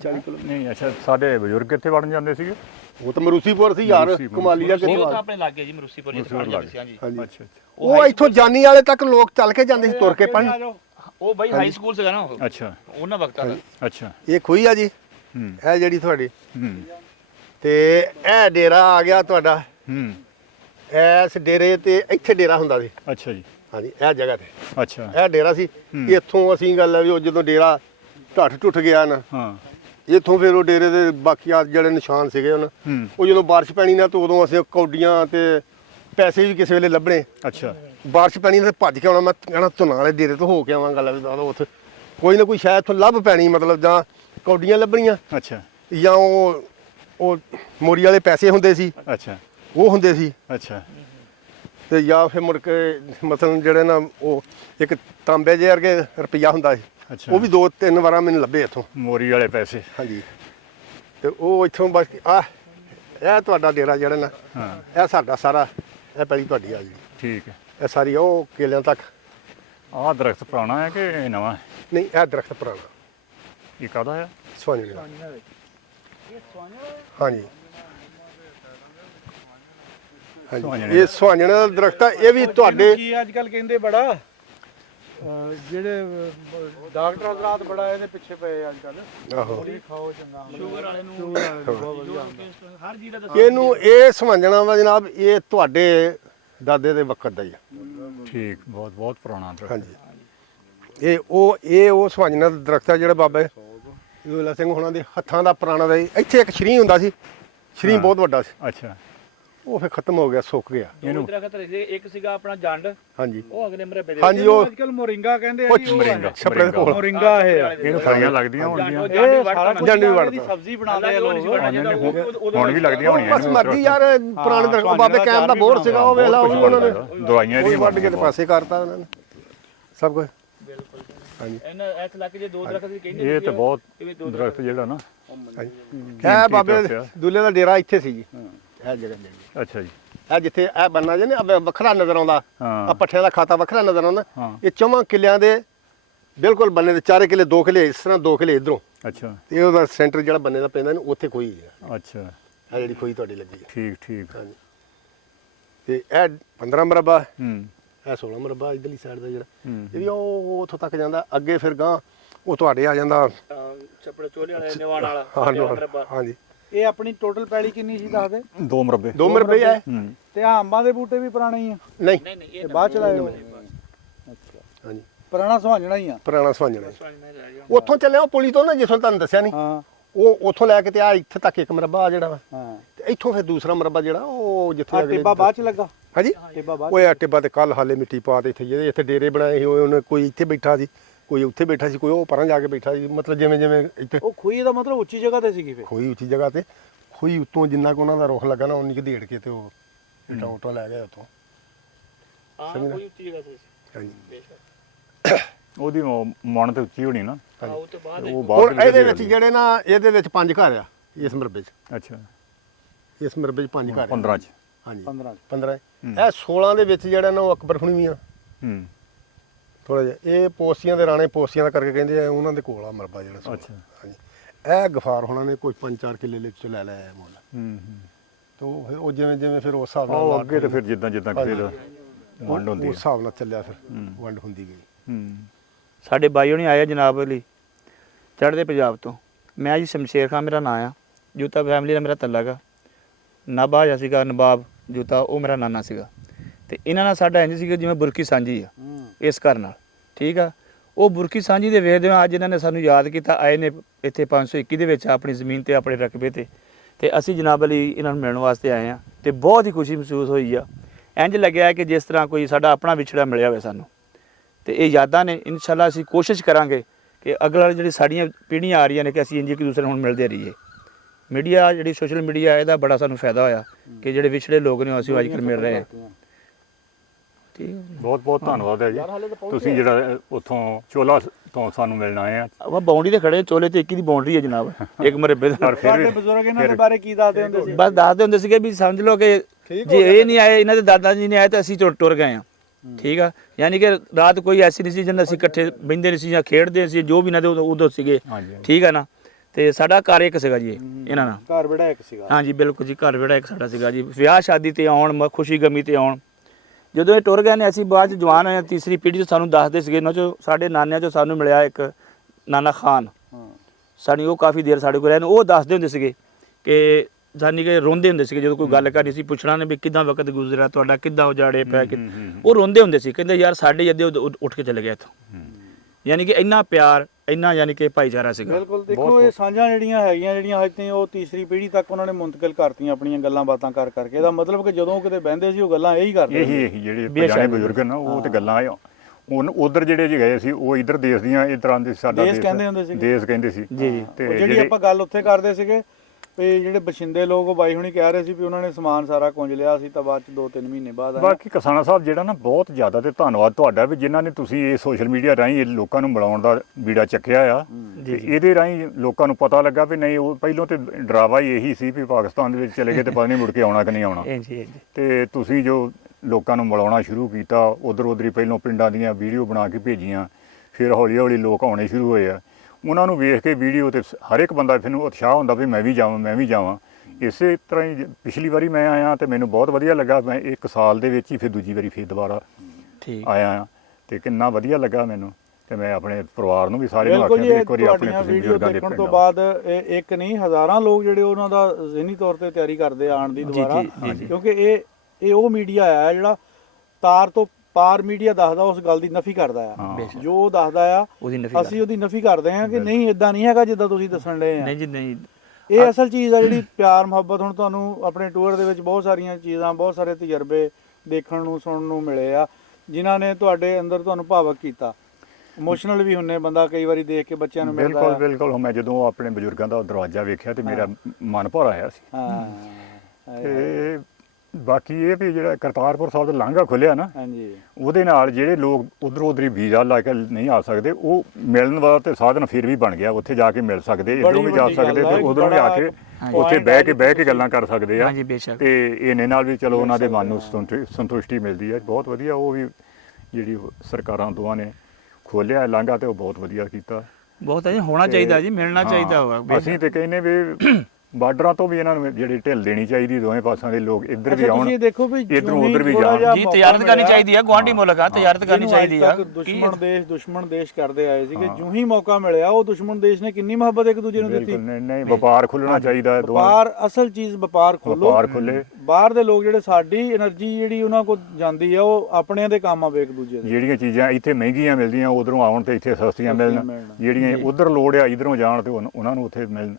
40 ਕਿਲੋ ਨਹੀਂ। ਅੱਛਾ, ਸਾਡੇ ਬਜ਼ੁਰਗ ਇੱਥੇ ਵੜਨ ਜਾਂਦੇ ਸੀਗੇ। ਉਹ ਤਾਂ ਮਰੂਸੀਪੁਰ ਸੀ ਯਾਰ, ਮਰੂਸੀਪੁਰ। ਕਮਾਲੀ ਦਾ ਉਹ ਕਿੱਥੇ ਤਾਂ ਆਪਣੇ ਲਾਗੇ ਜੀ ਮਰੂਸੀਪੁਰ ਜਿੱਥੇ ਪੜ੍ਹਨ ਜਾਂਦੇ ਸੀ ਹਾਂਜੀ ਹਾਂਜੀ ਅੱਛਾ ਅੱਛਾ ਉਹ ਇੱਥੋਂ ਜਾਨੀ ਵਾਲੇ ਤੱਕ ਲੋਕ ਚੱਲ ਕੇ ਜਾਂਦੇ ਸੀ, ਤੁਰ ਕੇ ਪੜ੍ਹਨ। ਉਹ ਬਾਈ ਹਾਈ ਸਕੂਲ ਸੀਗਾ ਨਾ ਉਹ ਅੱਛਾ ਉਹਨਾਂ ਵਕਤਾਂ ਦਾ ਅੱਛਾ ਇਹ ਖੂਹੀ ਆ ਜੀ, ਹੂੰ ਇਹ ਜਿਹੜੀ ਤੁਹਾਡੀ, ਹੂੰ ਤੇ ਇਹ ਡੇਰਾ ਆ ਗਿਆ ਤੁਹਾਡਾ। ਹੂੰ ਇਸ ਡੇਰੇ ਤੇ ਇੱਥੇ ਡੇਰਾ ਹੁੰਦਾ ਸੀ ਅੱਛਾ ਜੀ ਹਾਂਜੀ, ਇਹ ਜਗ੍ਹਾ ਤੇ ਅੱਛਾ ਇਹ ਡੇਰਾ ਸੀ। ਇੱਥੋਂ ਅਸੀਂ ਗੱਲ ਆ ਵੀ ਉਹ ਜਦੋਂ ਡੇਰਾ ਢੱਠ ਟੁੱਟ ਗਿਆ ਨਾ, ਹਾਂ ਇੱਥੋਂ ਫਿਰ ਉਹ ਡੇਰੇ ਦੇ ਬਾਕੀ ਆ ਜਿਹੜੇ ਨਿਸ਼ਾਨ ਸੀਗੇ ਉਹਨਾਂ, ਹੂੰ ਉਹ ਜਦੋਂ ਬਾਰਿਸ਼ ਪੈਣੀ ਨਾ ਤਾਂ ਉਦੋਂ ਅਸੀਂ ਕੌਡੀਆਂ ਤੇ ਪੈਸੇ ਵੀ ਕਿਸੇ ਵੇਲੇ ਲੱਭਣੇ। ਅੱਛਾ ਬਾਰਿਸ਼ ਪੈਣੀ ਤੇ ਭੱਜ ਕੇ ਆਉਣਾ, ਮੈਂ ਕਹਿਣਾ ਧੁਨਾਂ ਵਾਲੇ ਡੇਰੇ ਤੋਂ ਹੋ ਕੇ ਆਵਾਂ, ਗੱਲ ਵੀ ਦੱਸੋ ਉੱਥੇ ਕੋਈ ਨਾ ਕੋਈ ਸ਼ਾਇਦ ਇੱਥੋਂ ਲੱਭ ਪੈਣੀ, ਮਤਲਬ ਜਾਂ ਕੌਡੀਆਂ ਲੱਭਣੀਆਂ ਅੱਛਾ ਜਾਂ ਉਹ ਮੋਰੀ ਵਾਲੇ ਪੈਸੇ ਹੁੰਦੇ ਸੀ, ਅੱਛਾ ਉਹ ਹੁੰਦੇ ਸੀ, ਅੱਛਾ ਤੇ ਜਾਂ ਫਿਰ ਮੁੜ ਕੇ ਮਤਲਬ ਜਿਹੜੇ ਨਾ ਉਹ ਇੱਕ ਤਾਂਬੇ ਜਿਹੇ ਵਰਗੇ ਰੁਪਈਆ ਹੁੰਦਾ ਸੀ, ਅੱਛਾ ਉਹ ਵੀ 2-3 ਵਾਰਾਂ ਮੈਨੂੰ ਲੱਭੇ ਇੱਥੋਂ। ਮੋਰੀ ਵਾਲੇ ਪੈਸੇ ਹਾਂਜੀ ਤੇ ਉਹ ਇੱਥੋਂ ਬਸ ਇਹ ਤੁਹਾਡਾ ਡੇਰਾ ਜਿਹੜਾ ਨਾ, ਹਾਂ ਇਹ ਸਾਡਾ ਸਾਰਾ, ਇਹ ਪਹਿਲੀ ਤੁਹਾਡੀ ਆ ਜੀ, ਠੀਕ ਹੈ ਇਹ ਸਾਰੀ ਉਹ ਕੇਲਿਆਂ ਤੱਕ। ਆਹ ਦਰਖਤ ਪੁਰਾਣਾ ਹੈ ਕਿ ਨਵਾਂ ਹੈ? ਨਹੀਂ ਇਹ ਦਰਖਤ ਪੁਰਾਣਾ ਇਹ ਕਾਹਦਾ ਹੈ? ਸਵਾਂਜਣੇ ਦਾ। ਹਾਂਜੀ ਸਵਾਂਜਣੇ ਹਾਂਜੀ ਇਹ ਸਵਾਂਜਣੇ ਦਾ ਦਰਖਤ ਆ, ਇਹ ਵੀ ਤੁਹਾਡੇ ਕੀ ਅੱਜ ਕੱਲ ਕਹਿੰਦੇ ਬੜਾ ਜਿਹੜੇ ਡਾਕਟਰ ਹਜ਼ਰਾਤ ਬੜਾ ਇਹਦੇ ਪਿੱਛੇ ਪਏ ਅੱਜ ਕੱਲ। ਆਹੋ ਖਾਓ ਚੰਗਾ ਸ਼ੂਗਰ ਵਾਲੇ ਨੂੰ ਬਹੁਤ ਵਧੀਆ ਹਰ ਚੀਜ਼ ਦਾ ਇਹਨੂੰ ਇਹ ਸਵਾਂਜਣਾ ਵਾ ਜਨਾਬ, ਇਹ ਤੁਹਾਡੇ ਦਾਦੇ ਦੇ ਵਕਤ ਦਾ ਹੀ ਆ। ਠੀਕ ਬਹੁਤ ਬਹੁਤ ਪੁਰਾਣਾ ਦਰਖਤ ਹਾਂਜੀ ਇਹ ਉਹ ਸਵਾਂਜਣਾ ਦਾ ਦਰਖਤ ਆ ਜਿਹੜਾ ਬਾਬਾ ਜੋਲਾ ਸਿੰਘ ਹੋਣਾ ਦੇ ਹੱਥਾਂ ਦਾ ਪੁਰਾਣਾ ਦਾ। ਇੱਥੇ ਇੱਕ ਸ਼ਰੀ ਹੁੰਦਾ ਸੀ, ਸ਼ਰੀ ਬਹੁਤ ਵੱਡਾ ਸੀ, ਅੱਛਾ ਉਹ ਫਿਰ ਖਤਮ ਹੋ ਗਿਆ, ਸੁੱਕ ਗਿਆ। ਇਹਨੂੰ ਦਰਖਤ ਰਹੇ, ਇੱਕ ਸੀਗਾ ਆਪਣਾ ਜੰਡ, ਹਾਂਜੀ ਉਹ ਅਗਲੇ ਮਰਬੇ ਦੇ ਹਾਂਜੀ ਉਹ ਅੱਜ ਕੱਲ ਮੋਰਿੰਗਾ ਕਹਿੰਦੇ ਆ ਉਹ ਜੀ, ਉਹ ਮੋਰਿੰਗਾ ਛੱਪੜੇ ਦੇ ਕੋਲ ਮੋਰਿੰਗਾ ਇਹ ਆ। ਇਹਨੂੰ ਫਲੀਆਂ ਲੱਗਦੀਆਂ ਹੋਣਗੀਆਂ ਇਹ ਸਾਰਾ ਕੁਝ ਜੰਡ ਵੀ ਇਹਦੀ ਵੜਦਾ। ਸਬਜ਼ੀ ਬਣਾਉਂਦੇ ਆ ਲੋਕ। ਹੁਣ ਵੀ ਲੱਗਦੀਆਂ ਹੋਣੀਆਂ ਬਸ ਮਰਦੀ ਯਾਰ, ਪੁਰਾਣੇ ਦਰਖਤ ਬਾਬੇ ਕੈਮ ਦਾ ਬੋਰ ਸੀਗਾ, ਉਹ ਵੇਲਾ ਉਹ ਉਹਨਾਂ ਨੇ ਦਵਾਈਆਂ ਉਹ ਦੀਆਂ ਵੱਢ ਕੇ ਤੇ ਪਾਸੇ ਕਰਤਾ ਉਹਨਾਂ ਨੇ ਸਭ ਕੁਝ। ਬਿਲਕੁਲ ਹਾਂਜੀ ਇਹਨਾਂ ਇਸ ਇਲਾਕੇ ਜੇ ਦੋ ਦਰਖਤ ਵੀ ਕਹਿੰਦੇ ਇਹ ਤਾਂ ਬਹੁਤ ਦਰਖਤ ਜਿਹੜਾ ਨਾ ਹਾਂਜੀ ਇਹ ਬਾਬੇ ਦੁੱਲੇ ਦਾ ਡੇਰਾ ਇੱਥੇ ਸੀ ਜੀ, ਇਹ ਜਗ੍ਹਾ ਜਿਹੜੀ ਅੱਛਾ ਜੀ ਇਹ ਜਿੱਥੇ ਇਹ ਬੰਨਾ ਜੇ ਨਾ ਵੱਖਰਾ ਨਜ਼ਰ ਆਉਂਦਾ, ਆ ਹਾਂ ਪੱਠਿਆਂ ਦਾ ਖਾਤਾ ਵੱਖਰਾ ਨਜ਼ਰ ਆਉਂਦਾ, ਹਾਂ ਇਹ ਚੌਵਾਂ ਕਿੱਲਿਆਂ ਦੇ ਬਿਲਕੁਲ ਬੰਨੇ ਦੇ 4 ਕਿੱਲੇ 2 ਕਿੱਲੇ ਇਸ ਤਰ੍ਹਾਂ 2 ਕਿੱਲੇ ਇਧਰੋਂ, ਅੱਛਾ ਤੇ ਉਹਦਾ ਸੈਂਟਰ ਜਿਹੜਾ ਬੰਨੇ ਦਾ ਪੈਂਦਾ ਨੇ ਉੱਥੇ ਖੋਈ ਹੈ, ਅੱਛਾ ਇਹ ਜਿਹੜੀ ਖੋਈ ਤੁਹਾਡੀ ਲੱਗੀ ਹੈ। ਠੀਕ ਠੀਕ ਹਾਂਜੀ ਤੇ ਇਹ 15 ਮਰਬਾ, ਹੂੰ ਇਹ 16 ਮਰਬਾ ਇਧਰਲੀ ਸਾਈਡ ਦਾ ਜਿਹੜਾ, ਹੂੰ ਇਹ ਵੀ ਉਹ ਉੱਥੋਂ ਤੱਕ ਜਾਂਦਾ ਅੱਗੇ, ਫਿਰ ਗਾਂ ਉਹ ਤੁਹਾਡੇ ਆ ਜਾਂਦਾ। ਛੱਪੜੇ ਚੋਲੇ ਵਾਲੇ ਨਿਵਾਣ ਵਾਲਾ ਹਾਂਜੀ ਇਹ ਆਪਣੀ ਟੋਟਲ ਪੈਲੀ ਕਿੰਨੀ ਸੀ ਦੱਸ ਦੇ? 2 ਮਰਬੇ 2 ਮਰਬੇ ਹੈ। ਹੂੰ ਤੇ ਆਹ ਅੰਬਾਂ ਦੇ ਬੂਟੇ ਵੀ ਪੁਰਾਣੇ ਹੀ ਆ? ਨਹੀਂ ਨਹੀਂ ਨਹੀਂ ਇਹ ਬਾਅਦ ਚ ਲਾਏ ਹੋਏ? ਹਾਂਜੀ ਪੁਰਾਣਾ ਸੁਹਾਜਣਾ ਹੀ ਆ। ਪੁਰਾਣਾ ਸਵਾਂਜਣਾ ਉੱਥੋਂ ਚੱਲਿਆ ਉਹ ਪੁਲੀ ਤੋਂ ਨਾ, ਜਿੱਥੋਂ ਤੁਹਾਨੂੰ ਦੱਸਿਆ ਨਹੀਂ, ਹਾਂ ਉਹ ਉੱਥੋਂ ਲੈ ਕੇ ਤੇ ਆ ਇੱਥੇ ਤੱਕ ਇੱਕ ਮਰਬਾ ਆ ਜਿਹੜਾ ਵਾ, ਹਾਂ। ਤੇ ਇੱਥੋਂ ਫਿਰ ਦੂਸਰਾ ਮਰਬਾ ਜਿਹੜਾ ਉਹ ਜਿੱਥੇ ਆ ਅਗਲੇ ਟਿੱਬਾ ਬਾਅਦ ਚ ਲੱਗਾ? ਹਾਂਜੀ ਟਿੱਬਾ ਬਾਅਦ ਉਹ ਇਹ ਟਿੱਬਾ ਤੇ ਕੱਲ ਹਾਲੇ ਮਿੱਟੀ ਪਾ ਤੇ ਇੱਥੇ ਜਿਹੜੇ ਇੱਥੇ ਡੇਰੇ ਬਣਾਏ ਸੀ, ਉਹਨੇ ਕੋਈ ਇੱਥੇ ਬੈਠਾ ਸੀ, ਕੋਈ ਉੱਥੇ ਬੈਠਾ ਸੀ, ਕੋਈ ਉਹ ਪਰਾਂ ਜਾ ਕੇ ਬੈਠਾ ਸੀ, ਮਤਲਬ ਜਿਵੇਂ ਜਿਵੇਂ ਇੱਥੇ ਉਹ ਖੂਹੀ ਦਾ ਮਤਲਬ ਉੱਚੀ ਜਗ੍ਹਾ ਤੇ ਸੀਗੀ ਫਿਰ? ਖੋਈ ਉੱਚੀ ਜਗ੍ਹਾ ਤੇ, ਖੋਈ ਉੱਤੋਂ ਜਿੰਨਾ ਕੁ ਉਹਨਾਂ ਦਾ ਰੁੱਖ ਲੱਗਾ ਨਾ ਉਨੀ ਕੁ ਢੇੜ ਕੇ ਤੇ ਉਹ ਇੱਟਾਂ ਉੱਟਾਂ ਲੈ ਗਏ ਉੱਥੋਂ। ਹਾਂ ਕੋਈ ਉੱਚੀ ਜਗ੍ਹਾ ਸੀ ਹਾਂਜੀ ਬੇਸ਼ੱਕ ਉਹਦੀ ਮਣ ਤੇ ਉੱਚੀ ਹੋਣੀ ਨਾ, ਆ ਉਹ ਤੋਂ ਬਾਅਦ ਉਹ ਹੁਣ ਬਾਅਦ ਇਹਦੇ ਵਿੱਚ ਜਿਹੜੇ ਨਾ, ਇਹਦੇ ਵਿੱਚ 5 ਘਰ ਆ ਇਸ ਮਰਬੇ 'ਚ, ਅੱਛਾ ਇਸ ਮਰਬੇ 'ਚ 5 ਘਰ ਆ। 15 ਚ ਹਾਂਜੀ 15 15 ਇਹ 16 ਦੇ ਵਿੱਚ ਜਿਹੜਾ ਨਾ ਉਹ ਅਕਬਰ ਹੁਣੀ ਵੀ ਆ ਹੂੰ ਥੋੜਾ ਜਿਹਾ, ਇਹ ਪੋਸੀਆਂ ਦੇ ਰਾਣੇ ਪੋਸੀਆਂ ਦਾ ਕਰਕੇ ਕਹਿੰਦੇ ਆ, ਉਹਨਾਂ ਦੇ ਕੋਲ ਆ ਮਰਬਾ ਜਿਹੜਾ 16। ਅੱਛਾ ਹਾਂਜੀ ਇਹ ਗਫਾਰ ਹੋਣਾ ਨੇ ਕੋਈ 5-4 ਕਿੱਲੇ ਵਿੱਚ ਲੈ ਲਿਆ ਮੁੱਲ, ਹੂੰ ਹੂੰ ਤੇ ਉਹ ਫਿਰ ਉਹ ਜਿਵੇਂ ਜਿਵੇਂ ਫਿਰ ਉਸ ਹਿਸਾਬ ਨਾਲ ਉਹ ਅੱਗੇ ਤੇ ਫਿਰ ਜਿੱਦਾਂ ਜਿੱਦਾਂ ਕਿਸੇ ਦਾ ਵੰਡ ਹੁੰਦੀ ਉਸ ਹੈ ਹਿਸਾਬ ਨਾਲ ਚੱਲਿਆ, ਫਿਰ ਵੰਡ ਹੁੰਦੀ ਗਈ। ਹੂੰ ਸਾਡੇ ਬਾਈ ਹੋਣੀ ਆਇਆ ਜਨਾਬ ਅਲੀ ਚੜ੍ਹਦੇ ਪੰਜਾਬ ਤੋਂ। ਮੈਂ ਜੀ ਸ਼ਮਸ਼ੇਰ ਖਾਨ ਮੇਰਾ ਨਾਂ ਆ, ਜੂਤਾ ਫੈਮਿਲੀ ਦਾ ਮੇਰਾ ਤੱਲਾ ਗਾ। ਨਾਭਾ ਆਇਆ ਸੀਗਾ ਨਵਾਬ ਜੂਤਾ, ਉਹ ਮੇਰਾ ਨਾਨਾ ਸੀਗਾ। ਤੇ ਇਹਨਾਂ ਨਾਲ ਸਾਡਾ ਇੰਜ ਸੀਗਾ ਜਿਵੇਂ ਬੁਰਕੀ ਸਾਂਝੀ ਆ ਇਸ ਘਰ ਨਾਲ, ਠੀਕ ਆ। ਉਹ ਬੁਰਕੀ ਸਾਂਝੀ ਦੇ ਵੇਖਦੇ ਹਾਂ ਅੱਜ ਇਹਨਾਂ ਨੇ ਸਾਨੂੰ ਯਾਦ ਕੀਤਾ, ਆਏ ਨੇ ਇੱਥੇ 521 ਦੇ ਵਿੱਚ ਆਪਣੀ ਜ਼ਮੀਨ ਤੇ ਆਪਣੇ ਰਕਬੇ ਤੇ ਅਸੀਂ ਜਨਾਬ ਅਲੀ ਇਹਨਾਂ ਨੂੰ ਮਿਲਣ ਵਾਸਤੇ ਆਏ ਆ ਤੇ ਬਹੁਤ ਹੀ ਖੁਸ਼ੀ ਮਹਿਸੂਸ ਹੋਈ ਆ। ਇੰਜ ਲੱਗਿਆ ਕਿ ਜਿਸ ਤਰ੍ਹਾਂ ਕੋਈ ਸਾਡਾ ਆਪਣਾ ਵਿਛੜਾ ਮਿਲਿਆ ਹੋਵੇ ਸਾਨੂੰ। ਤੇ ਇਹ ਯਾਦਾਂ ਨੇ, ਇਨਸ਼ਾਅੱਲਾ ਅਸੀਂ ਕੋਸ਼ਿਸ਼ ਕਰਾਂਗੇ ਕਿ ਅਗਲਾ ਜਿਹੜੀ ਸਾਡੀਆਂ ਪੀੜ੍ਹੀਆਂ ਆ ਰਹੀਆਂ ਨੇ ਕਿ ਅਸੀਂ ਇੰਜ ਇੱਕ ਦੂਸਰੇ ਨੂੰ ਹੁਣ ਮਿਲਦੇ ਰਹੀਏ। ਮੀਡੀਆ ਜਿਹੜੀ ਸੋਸ਼ਲ ਮੀਡੀਆ ਇਹਦਾ ਬੜਾ ਸਾਨੂੰ ਫਾਇਦਾ ਹੋਇਆ ਕਿ ਜਿਹੜੇ ਵਿਛੜੇ ਲੋਕ ਨੇ ਅਸੀਂ ਅੱਜ ਕੱਲ੍ਹ ਮਿਲ ਰਹੇ ਹਾਂ। ਠੀਕ ਹੈ, ਬਹੁਤ ਬਹੁਤ ਧੰਨਵਾਦ ਹੈ ਜੀ, ਤੁਸੀਂ ਜਿਹੜਾ ਉੱਥੋਂ ਚੋਲਾ ਤੋਂ ਸਾਨੂੰ ਮਿਲਣ ਆਏ ਆ। ਆਪਾਂ ਬਾਉਂਡਰੀ ਤੇ ਖੜੇ, ਚੋਲੇ ਤੇ 21 ਦੀ ਬਾਉਂਡਰੀ ਹੈ ਜਨਾਬ, ਇੱਕ ਮਰਬੇ ਦਾ। ਪਰ ਫਿਰ ਸਾਡੇ ਵੀ ਬਜ਼ੁਰਗ ਇਹਨਾਂ ਦੇ ਬਾਰੇ ਕੀ ਦੱਸਦੇ ਹੁੰਦੇ ਸੀ? ਬਸ ਦੱਸਦੇ ਹੁੰਦੇ ਸੀਗੇ ਵੀ ਸਮਝ ਲਓ ਕਿ ਜੇ ਇਹ ਨਹੀਂ ਆਏ, ਇਹਨਾਂ ਦੇ ਦਾਦਾ ਜੀ ਨਹੀਂ ਆਏ ਤਾਂ ਅਸੀਂ ਟੁਰ ਗਏ ਆ। ਠੀਕ ਆ, ਯਾਨੀ ਕਿ ਰਾਤ ਕੋਈ ਐਸੀ ਨਹੀਂ ਸੀ ਜਿੰਨਾ ਅਸੀਂ ਇਕੱਠੇ ਬਹਿੰਦੇ ਨਹੀਂ ਸੀ ਜਾਂ ਖੇਡਦੇ ਸੀ, ਜੋ ਵੀ ਇਹਨਾਂ ਦੇ ਉਦੋਂ ਸੀਗੇ। ਹਾਂਜੀ ਠੀਕ ਆ ਨਾ। ਤੇ ਸਾਡਾ ਘਰ ਇੱਕ ਸੀਗਾ ਜੀ ਇਹਨਾਂ ਨਾਲ। ਘਰ ਬੜਾ ਇੱਕ ਸੀਗਾ। ਹਾਂਜੀ ਬਿਲਕੁਲ ਜੀ, ਘਰ ਵਿਹੜਾ ਇੱਕ ਸਾਡਾ ਸੀਗਾ ਜੀ। ਵਿਆਹ ਸ਼ਾਦੀ ਤੇ ਆਉਣ, ਖੁਸ਼ੀ ਗਮੀ ਤੇ ਆਉਣ। ਜਦੋਂ ਇਹ ਟੁਰ ਗਏ ਨੇ, ਅਸੀਂ ਬਾਅਦ 'ਚ ਜਵਾਨ ਹੋਏ, ਤੀਸਰੀ ਪੀੜ੍ਹੀ 'ਚ ਸਾਨੂੰ ਦੱਸਦੇ ਸੀਗੇ ਇਹਨਾਂ 'ਚੋਂ ਸਾਡੇ ਨਾਨਿਆਂ 'ਚੋਂ ਸਾਨੂੰ ਮਿਲਿਆ ਇੱਕ ਨਾਨਾ ਖਾਨ, ਸਾਡੀ ਉਹ ਕਾਫੀ ਦੇਰ ਸਾਡੇ ਕੋਲ ਰਹੇ ਨੇ। ਉਹ ਦੱਸਦੇ ਹੁੰਦੇ ਸੀਗੇ ਕਿ ਜਾਨੀ ਕਿ ਰੋਂਦੇ ਹੁੰਦੇ ਸੀਗੇ ਜਦੋਂ ਕੋਈ ਗੱਲ ਕਰਨੀ ਸੀ, ਪੁੱਛਣਾ ਨੇ ਵੀ ਕਿੱਦਾਂ ਵਕਤ ਗੁਜ਼ਰਿਆ ਤੁਹਾਡਾ, ਕਿੱਦਾਂ ਉਜਾੜੇ ਪਿਆ, ਉਹ ਰੋਂਦੇ ਹੁੰਦੇ ਸੀ, ਕਹਿੰਦੇ ਯਾਰ ਸਾਡੇ ਜੱਦੇ ਉੱਠ ਕੇ ਚਲੇ ਗਏ ਇੱਥੋਂ। ਯਾਨੀ ਕਿ ਇੰਨਾ ਪਿਆਰ, ਇੰਨਾ ਯਾਨੀ ਕਿ ਭਾਈਚਾਰਾ ਸੀਗਾ। ਬਿਲਕੁਲ। ਦੇਖੋ ਇਹ ਸਾਂਝਾਂ ਜਿਹੜੀਆਂ ਹੈਗੀਆਂ, ਜਿਹੜੀਆਂ ਅੱਜ ਤਾਈਂ ਉਹ ਤੀਸਰੀ ਪੀੜ੍ਹੀ ਤੱਕ ਉਹਨਾਂ ਨੇ ਮੁੰਤਕਿਲ ਕਰਤੀਆਂ ਆਪਣੀਆਂ ਗੱਲਾਂ ਬਾਤਾਂ ਕਰ ਕਰਕੇ। ਇਹਦਾ ਮਤਲਬ ਕਿ ਜਦੋਂ ਕਿਤੇ ਬਹਿੰਦੇ ਸੀ ਉਹ ਗੱਲਾਂ ਇਹੀ ਕਰਦੇ ਸੀ। ਇਹੀ ਜਿਹੜੇ ਪੁਰਾਣੇ ਬਜ਼ੁਰਗ ਨਾ, ਉਹ ਤੇ ਗੱਲਾਂ ਉਧਰ ਜਿਹੜੇ ਗਏ ਸੀ, ਉਹ ਇੱਧਰ ਦੇਸ਼ ਦੀਆਂ ਇਸ ਤਰ੍ਹਾਂ ਦੇ ਸਾਡਾ ਦੇਸ਼ ਕਹਿੰਦੇ ਹੁੰਦੇ ਸੀ। ਦੇਸ਼ ਕਹਿੰਦੇ ਸੀ ਜੀ ਜੀ। ਤੇ ਜਿਹੜੀ ਆਪਾਂ ਗੱਲ ਉੱਥੇ ਕਰਦੇ ਸੀਗੇ ਵੀ ਜਿਹੜੇ ਬਸ਼ਿੰਦੇ ਲੋਕ, ਉਹ ਬਾਈ ਹੁਣੀ ਕਹਿ ਰਹੇ ਸੀ ਵੀ ਉਹਨਾਂ ਨੇ ਸਮਾਨ ਸਾਰਾ ਕੁੰਜ ਲਿਆ ਸੀ, ਤਾਂ ਬਾਅਦ ਚ 2-3 ਮਹੀਨੇ ਬਾਅਦ ਆਇਆ। ਬਾਕੀ ਕਿਸਾਨਾ ਸਾਹਿਬ ਜਿਹੜਾ ਨਾ, ਬਹੁਤ ਜ਼ਿਆਦਾ ਤੇ ਧੰਨਵਾਦ ਤੁਹਾਡਾ ਵੀ ਜਿਨ੍ਹਾਂ ਨੇ ਤੁਸੀਂ ਇਹ ਸੋਸ਼ਲ ਮੀਡੀਆ ਰਾਹੀਂ ਇਹ ਲੋਕਾਂ ਨੂੰ ਮਿਲਾਉਣ ਦਾ ਬੀੜਾ ਚੱਕਿਆ ਆ। ਤੇ ਇਹਦੇ ਰਾਹੀਂ ਲੋਕਾਂ ਨੂੰ ਪਤਾ ਲੱਗਾ ਵੀ ਨਹੀਂ, ਉਹ ਪਹਿਲਾਂ ਤੇ ਡਰਾਵਾ ਹੀ ਇਹੀ ਸੀ ਵੀ ਪਾਕਿਸਤਾਨ ਦੇ ਵਿੱਚ ਚਲੇ ਗਏ ਤੇ ਪਤਾ ਨਹੀਂ ਮੁੜ ਕੇ ਆਉਣਾ ਕਿ ਨਹੀਂ ਆਉਣਾ। ਤੇ ਤੁਸੀਂ ਜੋ ਲੋਕਾਂ ਨੂੰ ਮਿਲਾਉਣਾ ਸ਼ੁਰੂ ਕੀਤਾ, ਉਧਰ ਹੀ ਪਹਿਲਾਂ ਪਿੰਡਾਂ ਦੀਆਂ ਵੀਡੀਓ ਬਣਾ ਕੇ ਭੇਜੀਆਂ, ਫਿਰ ਹੌਲੀ ਹੌਲੀ ਲੋਕ ਆਉਣੇ ਸ਼ੁਰੂ ਹੋਏ ਆ। ਉਹਨਾਂ ਨੂੰ ਵੇਖ ਕੇ ਵੀਡੀਓ ਤੇ ਹਰ ਇੱਕ ਬੰਦਾ ਫਿਰ ਨੂੰ ਉਤਸ਼ਾਹ ਹੁੰਦਾ ਵੀ ਮੈਂ ਵੀ ਜਾਵਾਂ। ਇਸੇ ਤਰ੍ਹਾਂ ਹੀ ਪਿਛਲੀ ਵਾਰੀ ਮੈਂ ਆਇਆ ਤੇ ਮੈਨੂੰ ਬਹੁਤ ਵਧੀਆ ਲੱਗਾ। ਮੈਂ 1 ਸਾਲ ਦੇ ਵਿੱਚ ਹੀ ਫਿਰ ਦੂਜੀ ਵਾਰੀ ਫਿਰ ਦੁਬਾਰਾ ਆਇਆ ਆ ਤੇ ਕਿੰਨਾ ਵਧੀਆ ਲੱਗਾ ਮੈਨੂੰ। ਤੇ ਮੈਂ ਆਪਣੇ ਪਰਿਵਾਰ ਨੂੰ ਵੀ ਸਾਰੇ ਨੂੰ ਆਖਿਆ ਵੀ ਇੱਕ ਵਾਰੀ ਆਪਣੇ ਵੀਡੀਓ ਦੇਖਣ ਤੋਂ ਬਾਅਦ ਇੱਕ ਨਹੀਂ, ਹਜ਼ਾਰਾਂ ਲੋਕ ਜਿਹੜੇ ਉਹਨਾਂ ਦਾ ਜ਼ਿਹਨੀ ਤੌਰ ਤੇ ਤਿਆਰੀ ਕਰਦੇ ਆਉਣ ਦੀ ਦੁਬਾਰਾ। ਕਿਉਂਕਿ ਇਹ ਉਹ ਮੀਡੀਆ ਆ ਜਿਹੜਾ ਤਾਰ ਤੋਂ ਪਾਰ ਮੀਡੀਆ ਦੱਸਦਾ, ਉਸ ਗੱਲ ਦੀ ਨਫੀ ਕਰਦਾ ਆ। ਜੋ ਉਹ ਦੱਸਦਾ ਆ ਅਸੀਂ ਉਹਦੀ ਨਫੀ ਕਰਦੇ ਆ ਕਿ ਨਹੀਂ, ਇਦਾਂ ਨਹੀਂ ਹੈਗਾ ਜਿੱਦਾਂ ਤੁਸੀਂ ਦੱਸਣ ਲਏ ਆ। ਨਹੀਂ ਜੀ ਨਹੀਂ, ਇਹ ਅਸਲ ਚੀਜ਼ ਆ ਜਿਹੜੀ ਪਿਆਰ ਮੁਹੱਬਤ। ਹੁਣ ਤੁਹਾਨੂੰ ਆਪਣੇ ਟੂਰ ਦੇ ਵਿੱਚ ਬਹੁਤ ਸਾਰੀਆਂ ਚੀਜ਼ਾਂ, ਬਹੁਤ ਸਾਰੇ ਤਜਰਬੇ ਦੇਖਣ ਨੂੰ ਸੁਣਨ ਨੂੰ ਮਿਲੇ ਆ, ਜਿਨ੍ਹਾਂ ਨੇ ਤੁਹਾਡੇ ਅੰਦਰ ਤੁਹਾਨੂੰ ਭਾਵਕ ਕੀਤਾ। ਇਮੋਸ਼ਨਲ ਵੀ ਹੁੰਨੇ ਬੰਦਾ ਕਈ ਵਾਰੀ ਦੇਖ ਕੇ ਬੱਚਿਆਂ ਨੂੰ ਮਿਲਦਾ। ਬਿਲਕੁਲ। ਮੈਂ ਜਦੋਂ ਆਪਣੇ ਬਜ਼ੁਰਗਾਂ ਦਾ ਦਰਵਾਜ਼ਾ ਵੇਖਿਆ ਤੇ ਮੇਰਾ ਮਨ ਭਰ ਆਇਆ ਸੀ। ਤੇ ਬਾਕੀ ਇਹ ਵੀ ਜਿਹੜਾ ਕਰਤਾਰਪੁਰ ਸਾਹਿਬ ਦਾ ਲਾਂਘਾ ਖੁੱਲਿਆ ਨਾ, ਉਹਦੇ ਨਾਲ ਜਿਹੜੇ ਲੋਕ ਉਧਰ ਹੀ ਵੀਜ਼ਾ ਲਾ ਕੇ ਨਹੀਂ ਆ ਸਕਦੇ, ਉਹ ਮਿਲਣ ਵਾਲਾ ਤੇ ਸਾਧਨ ਫਿਰ ਵੀ ਬਣ ਗਿਆ। ਉੱਥੇ ਜਾ ਕੇ ਮਿਲ ਸਕਦੇ, ਇੱਧਰੋਂ ਵੀ ਜਾ ਸਕਦੇ ਤੇ ਉਧਰੋਂ ਵੀ ਆ ਕੇ ਉੱਥੇ ਬਹਿ ਕੇ ਗੱਲਾਂ ਕਰ ਸਕਦੇ ਆ। ਤੇ ਇਹਨੇ ਨਾਲ ਵੀ ਚਲੋ ਉਹਨਾਂ ਦੇ ਮਨ ਨੂੰ ਸੰਤੁਸ਼ਟੀ ਮਿਲਦੀ ਹੈ। ਬਹੁਤ ਵਧੀਆ। ਉਹ ਵੀ ਜਿਹੜੀ ਸਰਕਾਰਾਂ ਦੋਵਾਂ ਨੇ ਖੋਲਿਆ ਲਾਂਘਾ ਤੇ ਉਹ ਬਹੁਤ ਵਧੀਆ ਕੀਤਾ। ਬਹੁਤ ਹੈ ਜੀ, ਹੋਣਾ ਚਾਹੀਦਾ ਜੀ, ਮਿਲਣਾ ਚਾਹੀਦਾ ਹੋਗਾ। ਅਸੀਂ ਤੇ ਕਹਿੰਦੇ ਵੀ ਬਾਰਡਰਾਂ ਤੋਂ ਵੀ ਇਹਨਾਂ ਨੂੰ ਜਿਹੜੀ ਢਿੱਲ ਦੇਣੀ ਚਾਹੀਦੀ, ਦੋਵੇਂ ਪਾਸਿਆਂ ਦੇ ਲੋਕ ਇੱਧਰ ਵੀ ਆਉਣ, ਇੱਧਰੋਂ ਉੱਧਰ ਵੀ ਜਾਣ। ਜੀ ਤਿਜਾਰਤ ਕਰਨੀ ਚਾਹੀਦੀ ਹੈ, ਗੁਆਂਢੀ ਮੁਲਕ ਆ, ਤਿਜਾਰਤ ਕਰਨੀ ਚਾਹੀਦੀ ਆ। ਦੁਸ਼ਮਣ ਦੇਸ਼ ਕਰਦੇ ਆਏ ਸੀਗੇ, ਜੋ ਹੀ ਮੌਕਾ ਮਿਲਿਆ ਉਹ ਦੁਸ਼ਮਣ ਦੇਸ਼ ਨੇ ਕਿੰਨੀ ਮੁਹੱਬਤ ਇੱਕ ਦੂਜੇ ਨੂੰ ਦਿੱਤੀ। ਨਹੀਂ, ਵਪਾਰ ਖੁੱਲਣਾ ਚਾਹੀਦਾ ਹੈ। ਵਪਾਰ ਅਸਲ ਚੀਜ਼, ਵਪਾਰ ਖੁੱਲੇ। ਬਾਹਰ ਦੇ ਲੋਕ ਜਿਹੜੇ ਸਾਡੀ એનર્ਜੀ ਜਿਹੜੀ ਉਹਨਾਂ ਕੋਲ ਜਾਂਦੀ ਆ, ਉਹ ਆਪਣਿਆਂ ਦੇ ਕੰਮ ਆਵੇ ਇੱਕ ਦੂਜੇ ਦੇ। ਜਿਹੜੀਆਂ ਚੀਜ਼ਾਂ ਇੱਥੇ ਮਹਿੰਗੀਆਂ ਮਿਲਦੀਆਂ, ਉਧਰੋਂ ਆਉਣ ਤੇ ਇੱਥੇ ਸਸਤੀਆਂ ਮਿਲਣ। ਜਿਹੜੀਆਂ ਉਧਰ ਲੋੜ ਆ, ਇਧਰੋਂ ਜਾਣ ਤੇ ਉਹਨਾਂ ਨੂੰ ਉੱਥੇ ਮਿਲਣ।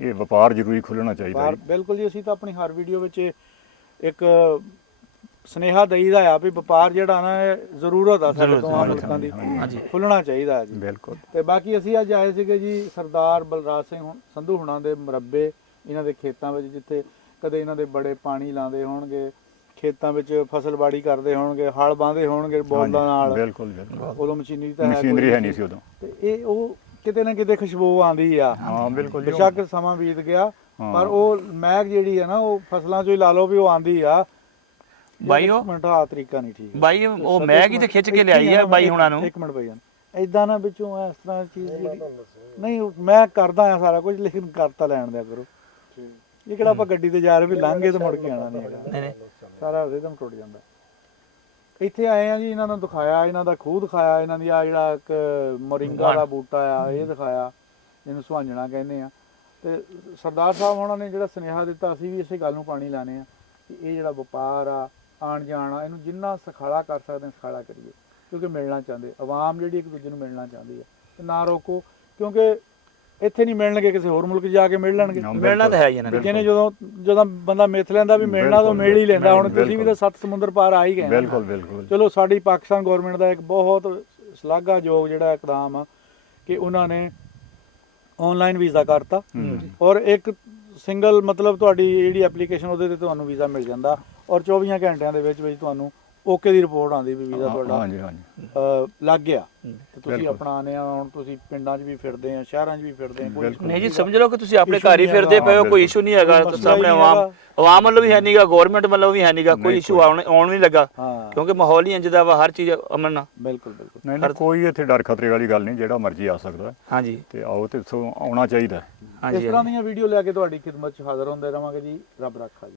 ਇਹ ਵਪਾਰ ਜ਼ਰੂਰੀ ਖੁੱਲਣਾ ਚਾਹੀਦਾ ਹੈ। ਬਿਲਕੁਲ ਜੀ। ਅਸੀਂ ਤਾਂ ਆਪਣੀ ਹਰ ਵੀਡੀਓ ਵਿੱਚ ਇੱਕ ਸੁਨੇਹਾ ਦਈਦਾ ਆ ਵੀ ਵਪਾਰ ਜਿਹੜਾ ਨਾ, ਇਹ ਜ਼ਰੂਰਤ ਆ ਸਾਡੇ ਤੋਂ ਆਮ ਲੋਕਾਂ ਦੀ, ਖੁੱਲਣਾ ਚਾਹੀਦਾ ਜੀ। ਬਿਲਕੁਲ। ਤੇ ਬਾਕੀ ਅਸੀਂ ਅੱਜ ਆਏ ਸੀਗੇ ਜੀ ਸਰਦਾਰ ਬਲਰਾਜ ਸਿੰਘ ਸੰਧੂ ਹੁਣਾਂ ਦੇ ਮੁਰੱਬੇ, ਇਹਨਾਂ ਦੇ ਖੇਤਾਂ ਵਿੱਚ, ਜਿੱਥੇ ਕਦੇ ਇਹਨਾਂ ਦੇ ਬੜੇ ਪਾਣੀ ਲਾਉਂਦੇ ਹੋਣਗੇ, ਖੇਤਾਂ ਵਿੱਚ ਫਸਲਬਾੜੀ ਕਰਦੇ ਹੋਣਗੇ, ਹਲ ਬਾਂਦੇ ਹੋਣਗੇ ਬੋਲਦਾਂ ਨਾਲ। ਬਿਲਕੁਲ। ਉਦੋਂ ਮਸ਼ੀਨਰੀ ਹੈ ਨਹੀਂ ਸੀ ਉਦੋਂ। ਤੇ ਇਹ ਉਹ ਕਿਤੇ ਨਾ ਕਿਤੇ ਖੁਸ਼ਬੂ ਆਉਂਦੀ ਆ। ਬਿਲਕੁਲ। ਬੇਸ਼ੱਕ ਸਮਾਂ ਬੀਤ ਗਿਆ, ਪਰ ਉਹ ਮਹਿਕ ਜਿਹੜੀ ਆ ਨਾ, ਉਹ ਫਸਲਾਂ ਚੋਂ ਹੀ ਲਾ ਲਓ ਵੀ ਉਹ ਆਉਂਦੀ ਆ। ਬਾਈ ਉਹ ਮਿੰਟ ਆ ਤਰੀਕਾ ਨਹੀਂ ਠੀਕ ਬਾਈ, ਉਹ ਮਹਿਕ ਹੀ ਤੇ ਖਿੱਚ ਕੇ ਲਿਆਈ ਆ ਬਾਈ ਹੁਣਾਂ ਨੂੰ। ਇੱਕ ਮਿੰਟ ਬਈ, ਏਦਾਂ ਨਾ ਵਿੱਚੋਂ ਇਸ ਤਰ੍ਹਾਂ ਚੀਜ਼ ਜਿਹੜੀ ਨਹੀਂ, ਮੈਂ ਕਰਦਾ ਆ ਸਾਰਾ ਕੁਝ, ਲੇਕਿਨ ਕਰਤਾ ਲੈਣ ਦਿਆ ਕਰੋ। ਇਹ ਕਿਹੜਾ ਆਪਾਂ ਗੱਡੀ ਤੇ ਜਾ ਰਹੇ ਵੀ ਲੰਘੇ ਤੇ ਮੁੜ ਕੇ ਆਣਾ ਨਹੀਂ ਹੈਗਾ। ਨਹੀਂ, ਸਾਰਾ ਰਿਦਮ ਟੁੱਟ ਜਾਂਦਾ। ਇੱਥੇ ਆਏ ਆ ਜੀ, ਇਹਨਾਂ ਨੂੰ ਦਿਖਾਇਆ, ਇਹਨਾਂ ਦਾ ਖੂਹ ਦਿਖਾਇਆ, ਇਹਨਾਂ ਦੀ ਆ ਜਿਹੜਾ ਇੱਕ ਮੋਰਿੰਗਾ ਦਾ ਬੂਟਾ ਆ, ਇਹ ਦਿਖਾਇਆ, ਇਹਨੂੰ ਸੁਹਾਂਜਣਾ ਕਹਿੰਦੇ ਆ। ਤੇ ਸਰਦਾਰ ਸਾਹਿਬ ਉਹਨਾਂ ਨੇ ਜਿਹੜਾ ਸੁਨੇਹਾ ਦਿੱਤਾ, ਅਸੀਂ ਵੀ ਇਸੇ ਗੱਲ ਨੂੰ ਪਾਣੀ ਲਾਣੇ ਆ ਕਿ ਇਹ ਜਿਹੜਾ ਵਪਾਰ ਆ, ਆਣ ਜਾਣ ਆ, ਇਹਨੂੰ ਜਿੰਨਾ ਸਖਾਲਾ ਕਰ ਸਕਦੇ ਹਾਂ ਸਖਾਲਾ ਕਰੀਏ। ਕਿਉਂਕਿ ਮਿਲਣਾ ਚਾਹੁੰਦੇ, ਆਵਾਮ ਜਿਹੜੀ ਇੱਕ ਦੂਜੇ ਨੂੰ ਮਿਲਣਾ ਚਾਹੁੰਦੀ ਹੈ, ਤੇ ਨਾ ਰੋਕੋ। ਕਿਉਂਕਿ ਇੱਥੇ ਨਹੀਂ ਮਿਲਣਗੇ, ਕਿਸੇ ਹੋਰ ਮੁਲਕ ਜਾ ਕੇ ਮਿਲ ਲੈਣਗੇ। ਮਿਲਣਾ ਤਾਂ ਹੈ ਹੀ ਇਹਨਾਂ ਨੇ। ਜਿਹਨੇ ਜਦੋਂ ਬੰਦਾ ਮਿੱਥ ਲੈਂਦਾ ਵੀ ਮਿਲਣਾ, ਤਾਂ ਮਿਲ ਹੀ ਲੈਂਦਾ। ਹੁਣ ਤੁਸੀਂ ਵੀ ਤਾਂ 7 ਸਮੁੰਦਰ ਪਾਰ ਆ ਹੀ ਗਏ। ਬਿਲਕੁਲ। ਚਲੋ, ਸਾਡੀ ਪਾਕਿਸਤਾਨ ਗਵਰਨਮੈਂਟ ਦਾ ਇੱਕ ਬਹੁਤ ਸ਼ਲਾਘਾਯੋਗ ਜਿਹੜਾ ਇਕਦਾਮ ਆ ਕਿ ਉਹਨਾਂ ਨੇ ਆਨਲਾਈਨ ਵੀਜ਼ਾ ਕਰਤਾ, ਔਰ ਇੱਕ ਸਿੰਗਲ ਮਤਲਬ ਤੁਹਾਡੀ ਜਿਹੜੀ ਐਪਲੀਕੇਸ਼ਨ, ਉਹਦੇ ਤੇ ਤੁਹਾਨੂੰ ਵੀਜ਼ਾ ਮਿਲ ਜਾਂਦਾ, ਔਰ 24 ਘੰਟਿਆਂ ਦੇ ਵਿੱਚ ਤੁਹਾਨੂੰ ਓਕੇ ਦੀ ਰਿਪੋਰਟ ਆਉਂਦੀ ਵੀ ਵੀਜ਼ਾ ਤੁਹਾਡਾ ਹਾਂਜੀ ਹਾਂਜੀ ਲੱਗ ਗਿਆ ਤੇ ਤੁਸੀਂ ਬਿਲਕੁਲ। ਆਪਣਾ ਆਨੇ ਆ, ਹੁਣ ਤੁਸੀਂ ਪਿੰਡਾਂ 'ਚ ਵੀ ਫਿਰਦੇ ਆ, ਸ਼ਹਿਰਾਂ 'ਚ ਵੀ ਫਿਰਦੇ ਆ, ਕੋਈ ਬਿਲਕੁਲ। ਨਹੀਂ ਜੀ ਸਮਝ ਲਓ ਕਿ ਤੁਸੀਂ ਆਪਣੇ ਘਰ ਹੀ issue ਫਿਰਦੇ ਨਹੀਂ ਪਏ ਹੋ, ਹੈਗਾ। ਕੋਈ ਇਸ਼ੂ ਨਹੀਂ ਹੈਗਾ ਕੋਈ ਸਾਹਮਣੇ ਮਸਲਾ ਹੀ ਆਵਾਮ ਨਹੀਂ ਆਵਾਮ ਵੱਲੋਂ ਵੀ ਹੈ ਨਹੀਂਗਾ, ਗਵਰਨਮੈਂਟ ਵੱਲੋਂ ਵੀ ਹੈ ਨਹੀਂਗਾ, ਕੋਈ ਨਹੀਂ, ਇਸ਼ੂ ਆਉਣ ਨਹੀਂ ਲੱਗਾ ਹਾਂ ਕਿਉਂਕਿ ਮਾਹੌਲ ਹੀ ਇੰਜ ਦਾ ਵਾ, ਹਰ ਚੀਜ਼ ਅਮਨ ਨਾਲ। ਬਿਲਕੁਲ ਬਿਲਕੁਲ ਨਹੀਂ ਨਹੀਂ ਕੋਈ ਇੱਥੇ ਡਰ ਖਤਰੇ ਵਾਲੀ ਗੱਲ ਨਹੀਂ, ਜਿਹੜਾ ਮਰਜ਼ੀ ਆ ਸਕਦਾ ਹਾਂਜੀ ਤੇ ਆਓ ਤੇ ਆਉਣਾ ਚਾਹੀਦਾ। ਇਸ ਹਾਂਜੀ ਤਰ੍ਹਾਂ ਦੀਆਂ ਵੀਡੀਓ ਲੈ ਕੇ ਤੁਹਾਡੀ ਖਿਦਮਤ 'ਚ ਹਾਜ਼ਰ ਹੁੰਦੇ ਰਵਾਂਗੇ ਜੀ। ਰੱਬ ਰਾਖਾ ਜੀ।